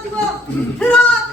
가지고 들어와